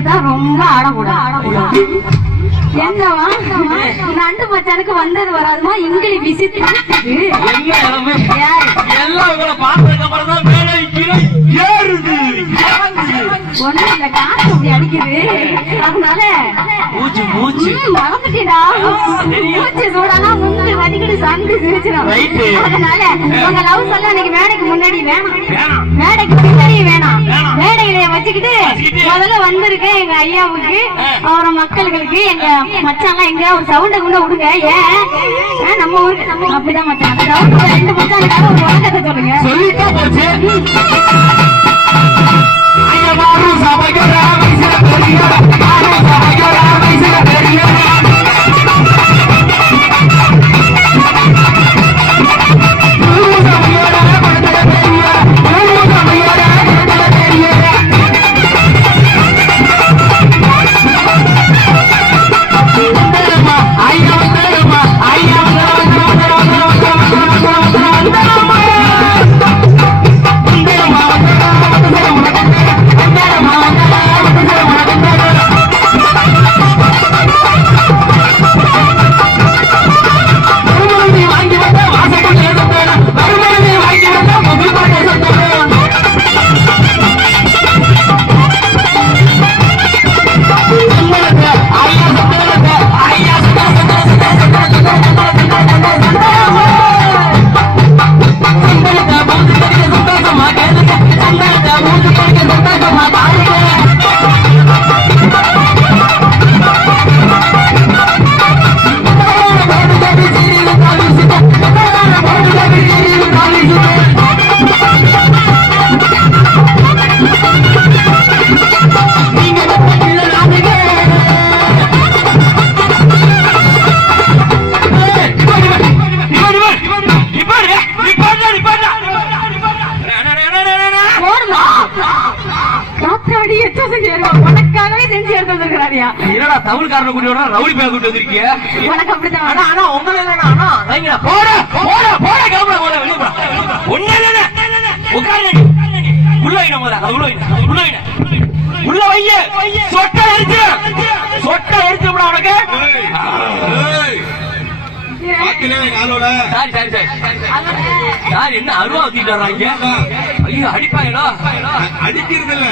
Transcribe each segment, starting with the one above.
இதுக்கு தான் ரொம்ப ஆடக்கூடாது. என்னவா நண்டு மச்சானுக்கு வந்தது வராதுமா இங்கிலி விசித்து ஒண்ணு இல்ல காசு அப்படி அடிக்குது. அதனால மறந்துட்டா மூச்சு சூடானா முந்து வடிக்கடி சண்டு சிரிச்சிடும். அதனால உங்க லவ் சொல்ல இன்னைக்கு மேடைக்கு முன்னாடி வேணாம், மேடைக்கு பின்னாடி வேணாம். மேடையில வச்சுக்கிட்டு முதல்ல வந்திருக்கேன் எங்க ஐயாவுக்கு அவர மக்களுக்கு எங்க மச்சான் எங்க ஒரு சவுண்ட கூட விடுங்க. ஏன் நம்ம ஊருக்கு அப்படிதான் மச்சான் சவுண்ட் ரெண்டு மச்சானுக்காக ஒரு வணக்கத்தை சொல்லுங்க. சொல்லிட்டா போச்சு. தமிழ்காரனை கூட்டி வர ரவுடி பேர் கூட்டி வந்திருக்கீங்க. உனக்கு அப்படிதான். ஆனா உங்களை இல்லைன்னா போட போட போட கேமரா போட வெளியே போட ஒண்ணு இல்ல உட்காரு உள்ள வைங்க உள்ள வைங்க உள்ள வைய சொட்ட எரிச்சு விட உனக்கு. என்ன அருவா ஊத்திட்டு வர்றாங்க? ஐயோ அடிப்பாங்களா? அடிக்கிறது இல்ல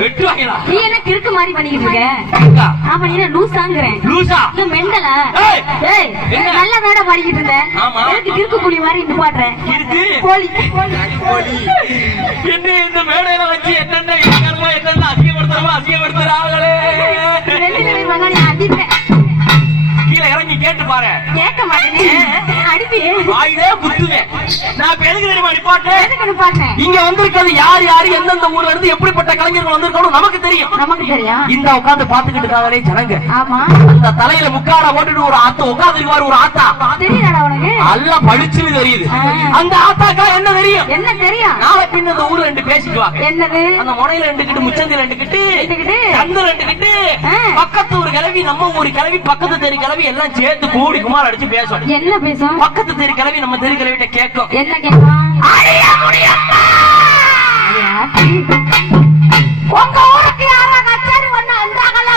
வெட்டுவாங்களா? நீ என்ன கிறுக்கு மாதிரி பண்ணிக்கிட்டு இருக்க? ஆமா நீ என்ன லூசாங்கறேன்? லூசா இல்ல மெண்டலா? ஏய் நல்ல மேடை பாடிக்கிட்டு இருந்த. எனக்கு கிறுக்கு புலி மாதிரி நிப்பாட்றேன். கிறுக்கு கோழி என்ன இந்த மேடையில வச்சு என்னென்ன அசிங்கப்படுத்துறாங்களே. ரெண்டு மகனே அடிப்பேன். கீழே இறங்கி கேட்டு பாரு. கேட்க மாட்டேன். அடிப்பியே வாயிலே குத்துவேன். நான் எதுக்கு தெரியுமா நிப்பாட்டேன்? இங்க வந்திருக்கிறது யார் யாரு எந்தெந்த ஊர்ல இருந்து எப்படிப்பட்ட கலைஞர்கள் வந்திருக்கணும் நமக்கு தெரியும். இந்த உட்கார்ந்து பாத்துக்கிட்டு இருக்காங்களே ஜனங்க. ஆமா அந்த தலையில முக்காட போட்டுட்டு ஒரு ஆத்த உட்கார்ந்து இருக்காரு. ஒரு ஆத்தா தெரியுதா உனக்கு? நல்லா படிச்சுன்னு தெரியுது. அந்த ஆத்தாக்கா என்ன தெரியும்? என்ன தெரியும்? நாளை பின்ன இந்த ஊர்ல ரெண்டு பேசிக்குவாங்க. என்னது? அந்த முனையில ரெண்டு கிட்டு முச்சந்தி ரெண்டு கிட்டு கந்து ரெண்டு கிட்டு பக்கத்து ஒரு கிளவி நம்ம ஒரு கிளவி பக்கத்து தெரு கிளவி எல்லாம் சேர்த்து கூடி குமார் அடிச்சு பேசும். என்ன பேசும்? பக்கத்து தெரு கிளவி நம்ம தெரு கிளவிட்ட கேட்கும். என்ன கேட்கும்? உங்க ஊருக்கு யாரா கச்சாரி ஒண்ணு வந்தாங்களா?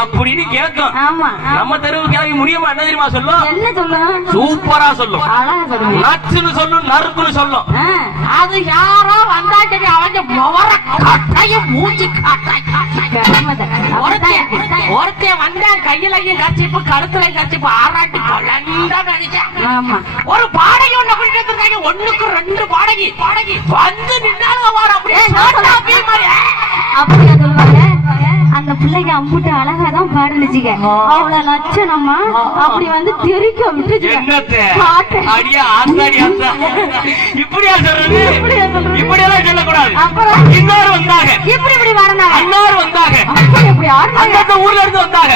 அப்படின்னு கேட்கும். ஆமா நம்ம தெருவு கிளவி முடியுமா? என்ன தெரியுமா சொல்லும்? என்ன சொல்லும்? சூப்பரா சொல்லும். நச்சுன்னு சொல்லும், நறுக்குன்னு சொல்லும். அது யாரோ வந்தா சரி அவங்க மூச்சு ஒருத்தன் வந்தா கையிலையும் கச்சிப்பு கருத்துலையும் கச்சிப்பு ஆராட்டி ஒரு பாடகி ஒண்ணு பண்ணிட்டு ஒண்ணுக்கு ரெண்டு பாடகி வந்து நின்னாலும் அப்படியா சொல்லுவாங்க. அந்த பிள்ளைக்கு அம்புட்டு அழகாதான் பாடுனுச்சுங்க. அவள லட்சணமா அப்படி வந்து தெரிக்கும் விட்டுச்சு. இப்படியா சொல்றது? இப்படியெல்லாம் சொல்லக்கூடாது. அப்புறம் இன்னொரு வந்தாங்க. இப்படி இப்படி பாடினாங்க. இன்னொரு வந்தாங்க. இப்படி அந்த ஊர்ல இருந்து வந்தாங்க.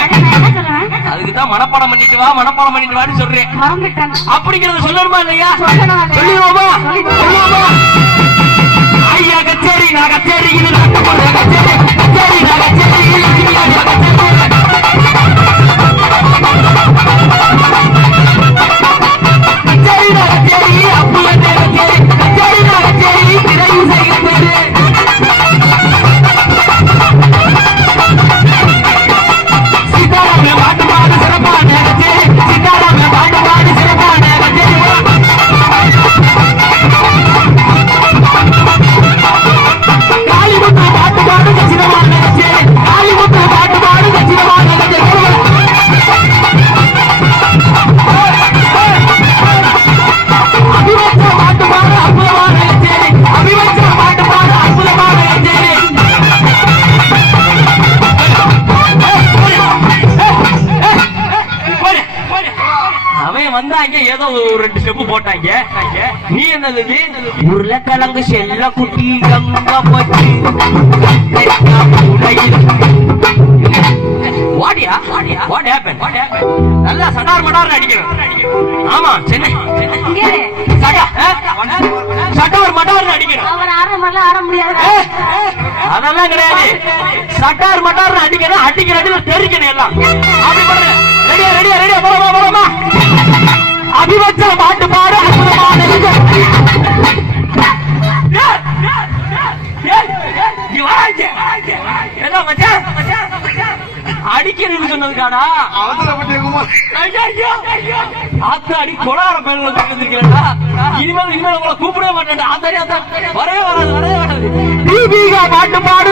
அதுக்குதான் மனப்பாடம் பண்ணிட்டு வா மனப்பாடம் பண்ணிட்டு வான்னு சொல்றேன். அப்படிங்கறத சொல்லணுமா இல்லையா? சொல்லுவோமா? ஐயா கச்சேரி நான் கச்சேரி இது கச்சேரி கச்சேரி நான் கச்சேரி கச்சேரி நான் கச்சேரி அப்புல கச்சேரி கச்சேரி நான் கச்சேரி திரையும் செய்ய சொன்னாங்க, ஏதோ ஒரு 2 ஸ்டெப் போட்டாங்க. நீ என்னது உருளைக்கிழங்கு செல்ல குட்டி எங்க போச்சு வாடியா வாட் ஹேப்பன் நல்லா சடார் மடார் அடிக்கணும். ஆமா சென்னை சட்டார் மட்டார் அடிக்கணும். அதெல்லாம் கிடையாது. சட்டார் மட்டார் அடிக்கணும். அடிக்கிற அடியில தெரிக்கணும் எல்லாம். அப்படி பண்ணுங்க. ரெடியா ரெடியா ரெடியா போலாமா போலாமா. அபிவச்ச பாட்டு பாடு. அடிக்கணும்னு சொன்னதுக்காடா ஆத்தாடி கொடார பேர்ல இருக்கிறா. இனிமேல் உங்களை கூப்பிடவே மாட்டேன். வரவே வராது வரவே வராது. தீபிகா பாட்டு பாடு